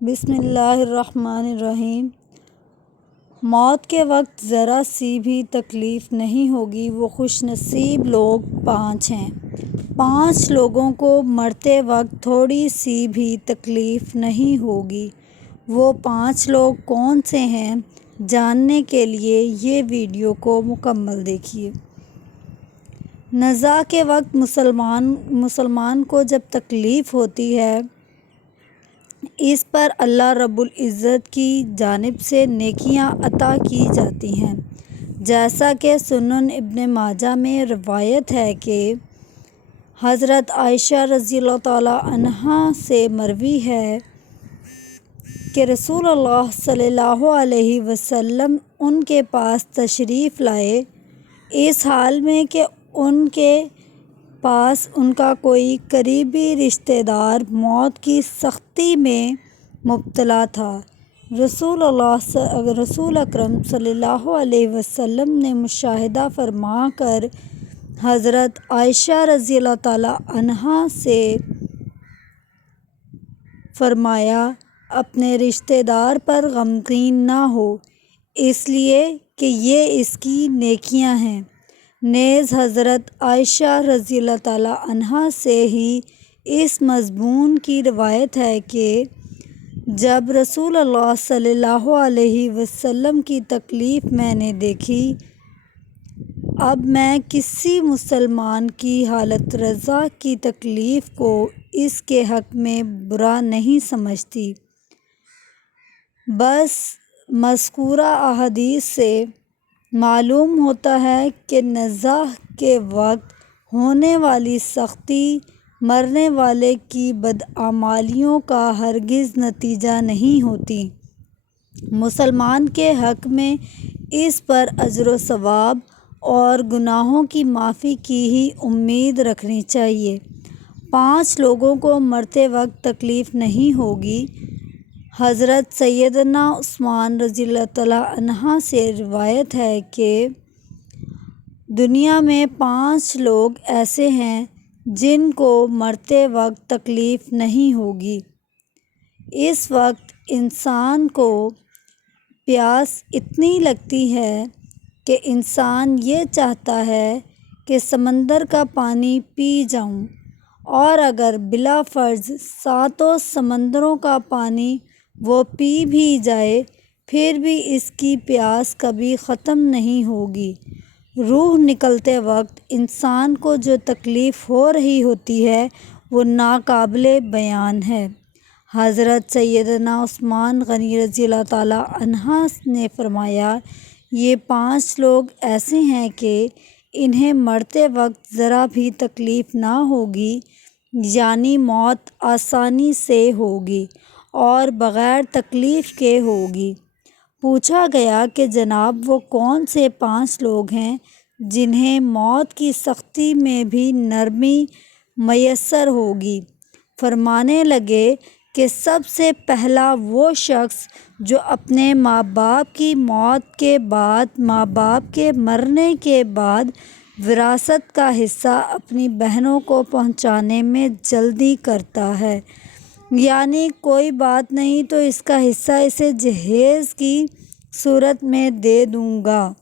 بسم اللہ الرحمن الرحیم۔ موت کے وقت ذرا سی بھی تکلیف نہیں ہوگی، وہ خوش نصیب لوگ 5 ہیں۔ 5 لوگوں کو مرتے وقت تھوڑی سی بھی تکلیف نہیں ہوگی، وہ 5 لوگ کون سے ہیں؟ جاننے کے لیے یہ ویڈیو کو مکمل دیکھیے۔ نزاع کے وقت مسلمان کو جب تکلیف ہوتی ہے، اس پر اللہ رب العزت کی جانب سے نیکیاں عطا کی جاتی ہیں، جیسا کہ سنن ابن ماجہ میں روایت ہے کہ حضرت عائشہ رضی اللہ تعالیٰ عنہا سے مروی ہے کہ رسول اللہ صلی اللہ علیہ وسلم ان کے پاس تشریف لائے، اس حال میں کہ ان کے پاس ان کا کوئی قریبی رشتہ دار موت کی سختی میں مبتلا تھا۔ رسول اکرم صلی اللہ علیہ وسلم نے مشاہدہ فرما کر حضرت عائشہ رضی اللہ تعالیٰ عنہا سے فرمایا، اپنے رشتہ دار پر غمگین نہ ہو، اس لیے کہ یہ اس کی نیکیاں ہیں۔ نیز حضرت عائشہ رضی اللہ تعالیٰ عنہا سے ہی اس مضمون کی روایت ہے کہ جب رسول اللہ صلی اللہ علیہ وسلم کی تکلیف میں نے دیکھی، اب میں کسی مسلمان کی حالت رضا کی تکلیف کو اس کے حق میں برا نہیں سمجھتی۔ بس مذکورہ احادیث سے معلوم ہوتا ہے کہ نزاع کے وقت ہونے والی سختی مرنے والے کی بدعمالیوں کا ہرگز نتیجہ نہیں ہوتی۔ مسلمان کے حق میں اس پر اجر و ثواب اور گناہوں کی معافی کی ہی امید رکھنی چاہیے۔ 5 لوگوں کو مرتے وقت تکلیف نہیں ہوگی۔ حضرت سیدنا عثمان رضی اللہ تعالیٰ عنہ سے روایت ہے کہ دنیا میں 5 لوگ ایسے ہیں جن کو مرتے وقت تکلیف نہیں ہوگی۔ اس وقت انسان کو پیاس اتنی لگتی ہے کہ انسان یہ چاہتا ہے کہ سمندر کا پانی پی جاؤں، اور اگر بلا فرض 7 سمندروں کا پانی وہ پی بھی جائے، پھر بھی اس کی پیاس کبھی ختم نہیں ہوگی۔ روح نکلتے وقت انسان کو جو تکلیف ہو رہی ہوتی ہے، وہ ناقابل بیان ہے۔ حضرت سیدنا عثمان غنی رضی اللہ تعالیٰ عنہ نے فرمایا، یہ 5 لوگ ایسے ہیں کہ انہیں مرتے وقت ذرا بھی تکلیف نہ ہوگی، یعنی موت آسانی سے ہوگی اور بغیر تکلیف کے ہوگی۔ پوچھا گیا کہ جناب وہ کون سے 5 لوگ ہیں جنہیں موت کی سختی میں بھی نرمی میسر ہوگی؟ فرمانے لگے کہ سب سے پہلا وہ شخص جو اپنے ماں باپ کی موت کے بعد، ماں باپ کے مرنے کے بعد وراثت کا حصہ اپنی بہنوں کو پہنچانے میں جلدی کرتا ہے، یعنی کوئی بات نہیں تو اس کا حصہ اسے جہیز کی صورت میں دے دوں گا۔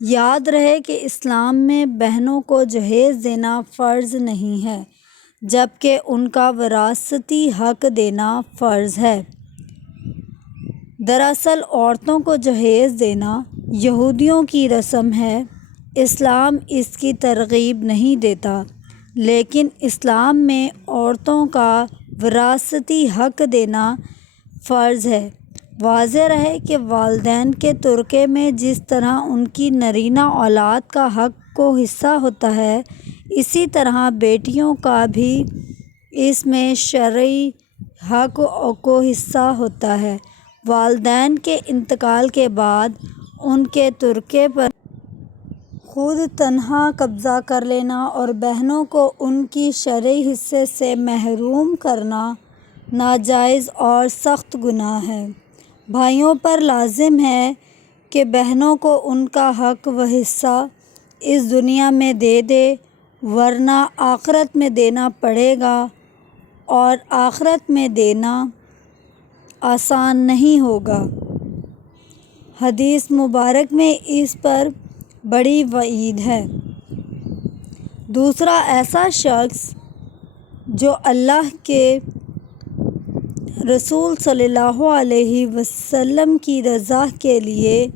یاد رہے کہ اسلام میں بہنوں کو جہیز دینا فرض نہیں ہے، جبکہ ان کا وراثتی حق دینا فرض ہے۔ دراصل عورتوں کو جہیز دینا یہودیوں کی رسم ہے، اسلام اس کی ترغیب نہیں دیتا، لیکن اسلام میں عورتوں کا وراثتی حق دینا فرض ہے۔ واضح رہے کہ والدین کے ترکے میں جس طرح ان کی نرینہ اولاد کا حق کو حصہ ہوتا ہے، اسی طرح بیٹیوں کا بھی اس میں شرعی حق کو حصہ ہوتا ہے۔ والدین کے انتقال کے بعد ان کے ترکے پر خود تنہا قبضہ کر لینا اور بہنوں کو ان کی شرعی حصے سے محروم کرنا ناجائز اور سخت گناہ ہے۔ بھائیوں پر لازم ہے کہ بہنوں کو ان کا حق و حصہ اس دنیا میں دے دے، ورنہ آخرت میں دینا پڑے گا، اور آخرت میں دینا آسان نہیں ہوگا۔ حدیث مبارک میں اس پر بڑی وعید ہے۔ دوسرا، ایسا شخص جو اللہ کے رسول صلی اللہ علیہ وسلم کی رضا کے لیے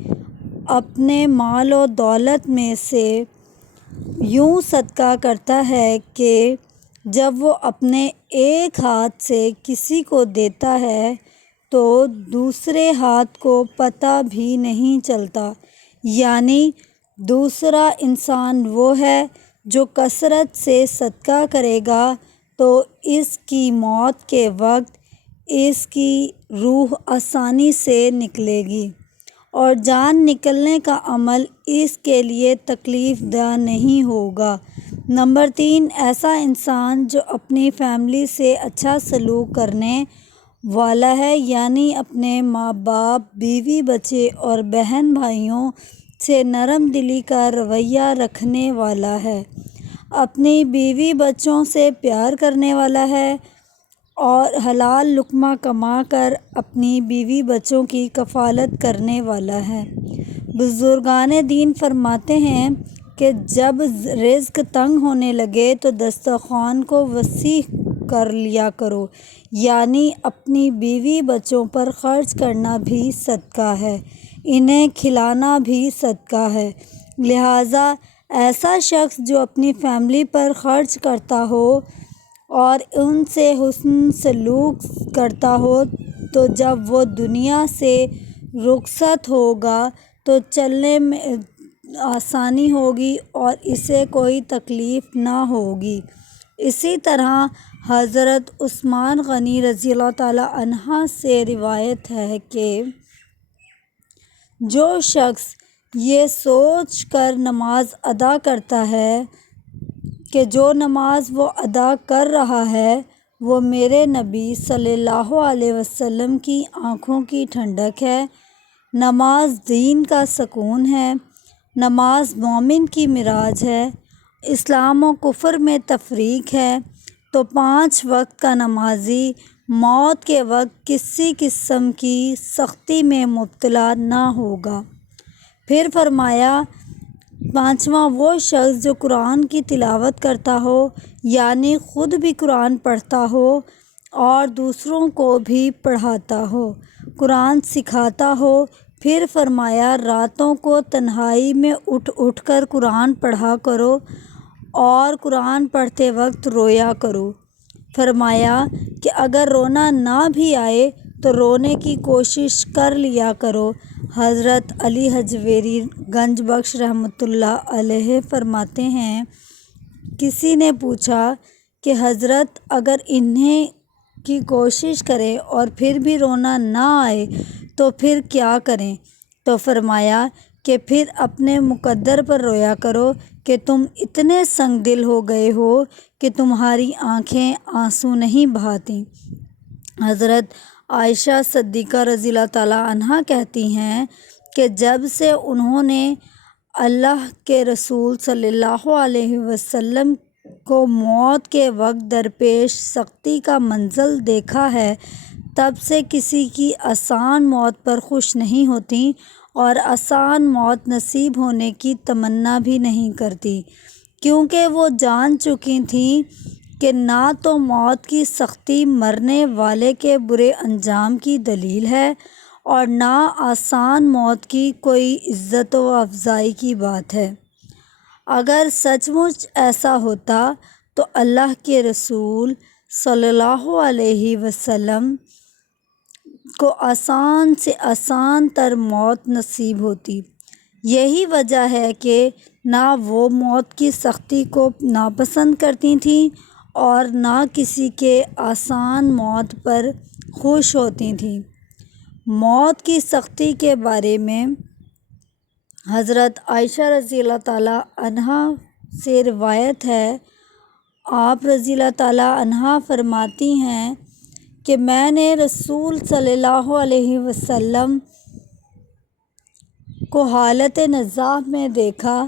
اپنے مال و دولت میں سے یوں صدقہ کرتا ہے کہ جب وہ اپنے ایک ہاتھ سے کسی کو دیتا ہے تو دوسرے ہاتھ کو پتہ بھی نہیں چلتا، یعنی دوسرا انسان وہ ہے جو کثرت سے صدقہ کرے گا تو اس کی موت کے وقت اس کی روح آسانی سے نکلے گی اور جان نکلنے کا عمل اس کے لیے تکلیف دہ نہیں ہوگا۔ نمبر 3، ایسا انسان جو اپنی فیملی سے اچھا سلوک کرنے والا ہے، یعنی اپنے ماں باپ، بیوی بچے اور بہن بھائیوں سے نرم دلی کا رویہ رکھنے والا ہے، اپنی بیوی بچوں سے پیار کرنے والا ہے اور حلال لقمہ کما کر اپنی بیوی بچوں کی کفالت کرنے والا ہے۔ بزرگان دین فرماتے ہیں کہ جب رزق تنگ ہونے لگے تو دسترخوان کو وسیع کر لیا کرو، یعنی اپنی بیوی بچوں پر خرچ کرنا بھی صدقہ ہے، انہیں کھلانا بھی صدقہ ہے۔ لہٰذا ایسا شخص جو اپنی فیملی پر خرچ کرتا ہو اور ان سے حسن سلوک کرتا ہو تو جب وہ دنیا سے رخصت ہوگا تو چلنے میں آسانی ہوگی اور اسے کوئی تکلیف نہ ہوگی۔ اسی طرح حضرت عثمان غنی رضی اللہ تعالیٰ عنہ سے روایت ہے کہ جو شخص یہ سوچ کر نماز ادا کرتا ہے کہ جو نماز وہ ادا کر رہا ہے وہ میرے نبی صلی اللہ علیہ وسلم کی آنکھوں کی ٹھنڈک ہے، نماز دین کا سکون ہے، نماز مومن کی معراج ہے، اسلام و کفر میں تفریق ہے، تو 5 وقت کا نمازی موت کے وقت کسی قسم کی سختی میں مبتلا نہ ہوگا۔ پھر فرمایا، 5واں وہ شخص جو قرآن کی تلاوت کرتا ہو، یعنی خود بھی قرآن پڑھتا ہو اور دوسروں کو بھی پڑھاتا ہو، قرآن سکھاتا ہو۔ پھر فرمایا، راتوں کو تنہائی میں اٹھ اٹھ کر قرآن پڑھا کرو اور قرآن پڑھتے وقت رویا کرو۔ فرمایا کہ اگر رونا نہ بھی آئے تو رونے کی کوشش کر لیا کرو۔ حضرت علی حجویری گنج بخش رحمۃ اللہ علیہ فرماتے ہیں، کسی نے پوچھا کہ حضرت اگر انہیں کی کوشش کریں اور پھر بھی رونا نہ آئے تو پھر کیا کریں؟ تو فرمایا کہ پھر اپنے مقدر پر رویا کرو کہ تم اتنے سنگ دل ہو گئے ہو کہ تمہاری آنکھیں آنسو نہیں بہاتیں۔ حضرت عائشہ صدیقہ رضی اللہ تعالیٰ عنہا کہتی ہیں کہ جب سے انہوں نے اللہ کے رسول صلی اللہ علیہ وسلم کو موت کے وقت درپیش سختی کا منزل دیکھا ہے، تب سے کسی کی آسان موت پر خوش نہیں ہوتیں اور آسان موت نصیب ہونے کی تمنا بھی نہیں کرتی، کیونکہ وہ جان چکی تھیں کہ نہ تو موت کی سختی مرنے والے کے برے انجام کی دلیل ہے اور نہ آسان موت کی کوئی عزت و افضائی کی بات ہے۔ اگر سچ مچ ایسا ہوتا تو اللہ کے رسول صلی اللہ علیہ وسلم کو آسان سے آسان تر موت نصیب ہوتی۔ یہی وجہ ہے کہ نہ وہ موت کی سختی کو ناپسند کرتی تھیں اور نہ کسی کے آسان موت پر خوش ہوتی تھیں۔ موت کی سختی کے بارے میں حضرت عائشہ رضی اللہ تعالیٰ عنہا سے روایت ہے، آپ رضی اللہ تعالیٰ عنہا فرماتی ہیں کہ میں نے رسول صلی اللہ علیہ وسلم کو حالت نزاع میں دیکھا۔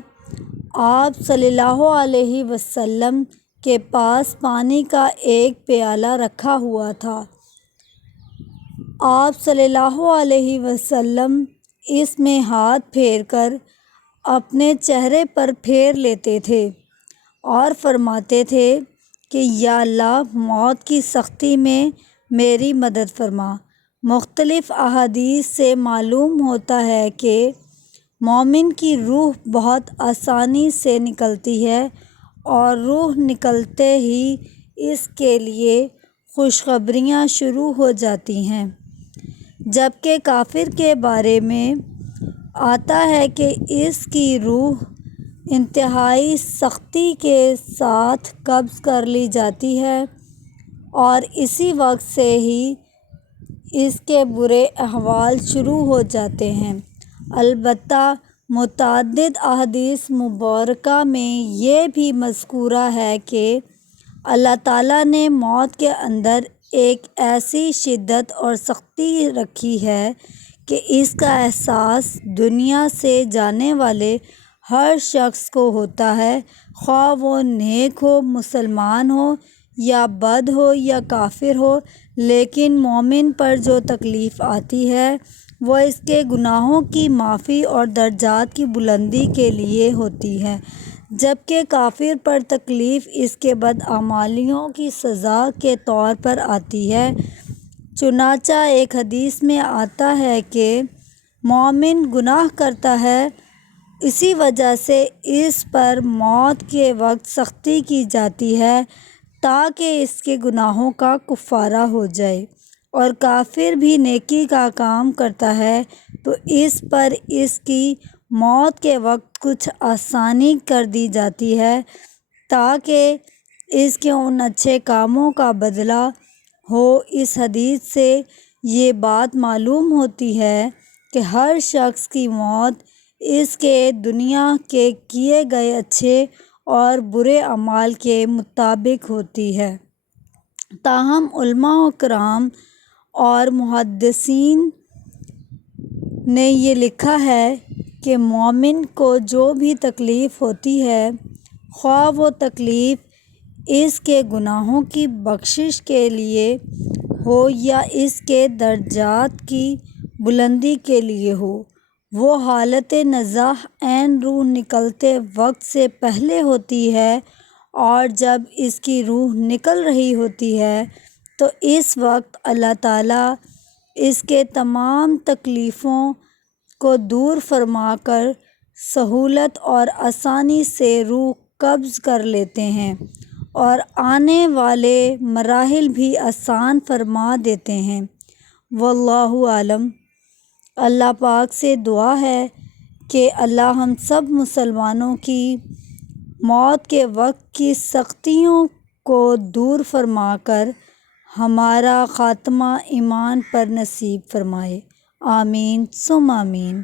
آپ صلی اللہ علیہ وسلم کے پاس پانی کا ایک پیالہ رکھا ہوا تھا، آپ صلی اللہ علیہ وسلم اس میں ہاتھ پھیر کر اپنے چہرے پر پھیر لیتے تھے اور فرماتے تھے کہ یا اللہ موت کی سختی میں میری مدد فرما۔ مختلف احادیث سے معلوم ہوتا ہے کہ مومن کی روح بہت آسانی سے نکلتی ہے اور روح نکلتے ہی اس کے لیے خوشخبریاں شروع ہو جاتی ہیں، جبکہ کافر کے بارے میں آتا ہے کہ اس کی روح انتہائی سختی کے ساتھ قبض کر لی جاتی ہے اور اسی وقت سے ہی اس کے برے احوال شروع ہو جاتے ہیں۔ البتہ متعدد احادیث مبارکہ میں یہ بھی مذکورہ ہے کہ اللہ تعالیٰ نے موت کے اندر ایک ایسی شدت اور سختی رکھی ہے کہ اس کا احساس دنیا سے جانے والے ہر شخص کو ہوتا ہے، خواہ وہ نیک ہو، مسلمان ہو یا بد ہو یا کافر ہو، لیکن مومن پر جو تکلیف آتی ہے وہ اس کے گناہوں کی معافی اور درجات کی بلندی کے لیے ہوتی ہے، جبکہ کافر پر تکلیف اس کے بدعمالیوں کی سزا کے طور پر آتی ہے۔ چنانچہ ایک حدیث میں آتا ہے کہ مومن گناہ کرتا ہے، اسی وجہ سے اس پر موت کے وقت سختی کی جاتی ہے تاکہ اس کے گناہوں کا کفارہ ہو جائے، اور کافر بھی نیکی کا کام کرتا ہے تو اس پر اس کی موت کے وقت کچھ آسانی کر دی جاتی ہے تاکہ اس کے ان اچھے کاموں کا بدلہ ہو۔ اس حدیث سے یہ بات معلوم ہوتی ہے کہ ہر شخص کی موت اس کے دنیا کے کیے گئے اچھے اور برے اعمال کے مطابق ہوتی ہے۔ تاہم علماء کرام اور محدثین نے یہ لکھا ہے کہ مومن کو جو بھی تکلیف ہوتی ہے، خواہ وہ تکلیف اس کے گناہوں کی بخشش کے لیے ہو یا اس کے درجات کی بلندی کے لیے ہو، وہ حالت نزاع عین روح نکلتے وقت سے پہلے ہوتی ہے، اور جب اس کی روح نکل رہی ہوتی ہے تو اس وقت اللہ تعالیٰ اس کے تمام تکلیفوں کو دور فرما کر سہولت اور آسانی سے روح قبض کر لیتے ہیں اور آنے والے مراحل بھی آسان فرما دیتے ہیں۔ واللہ اعلم۔ اللہ پاک سے دعا ہے کہ اللہ ہم سب مسلمانوں کی موت کے وقت کی سختیوں کو دور فرما کر ہمارا خاتمہ ایمان پر نصیب فرمائے۔ آمین ثم آمین۔